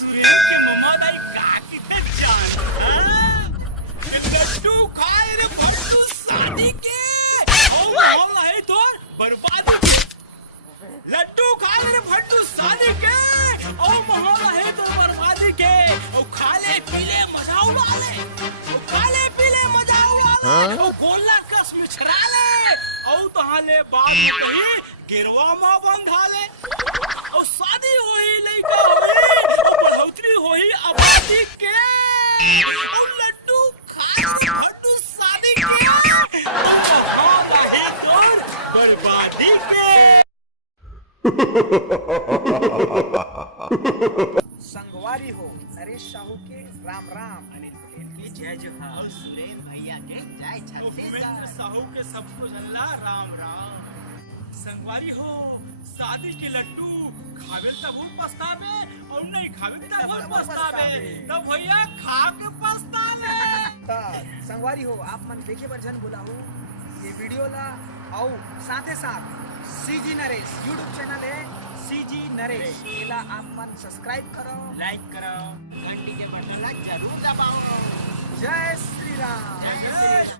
सुरेंद्र के मम्मा दाई काकी थे जान लड्डू खाए रे भट्टू शादी के माहौल है तो बर्बादी के लड्डू खाए रे भट्टू शादी के माहौल है तो बर्बादी के खाले पीले मजा वाले खाले पीले मजा वाले गोला कस मिछरा ले तहाले बात कही गिरवा मां बंधा ले शादी होई लइका होई बढ़ौतरी होई आबादी के लड्डू खाए भट्टू शादी के बर्बादी के संगवारी हो नरेश साहू के राम राम, अनिल पटेल के जय जोहार और सुरेंद्र भैया के जय होमेंद्र साहू के सबको जल्ला राम राम। संगवारी हो शादी के लड्डू खावे तब वो पछतावे और नहीं खावे तब वो पछतावे तब भैया खा के पछतावे। संगवारी हो आप मन देखे बर जन बुलाऊ ये वीडियो ला और साथे साथ सीजी नरेश यूट्यूब चैनल है सीजी नरेश इला आप मन सब्सक्राइब करो लाइक करो घंटी के बटन ला जरूर दबाओ। जय श्री राम।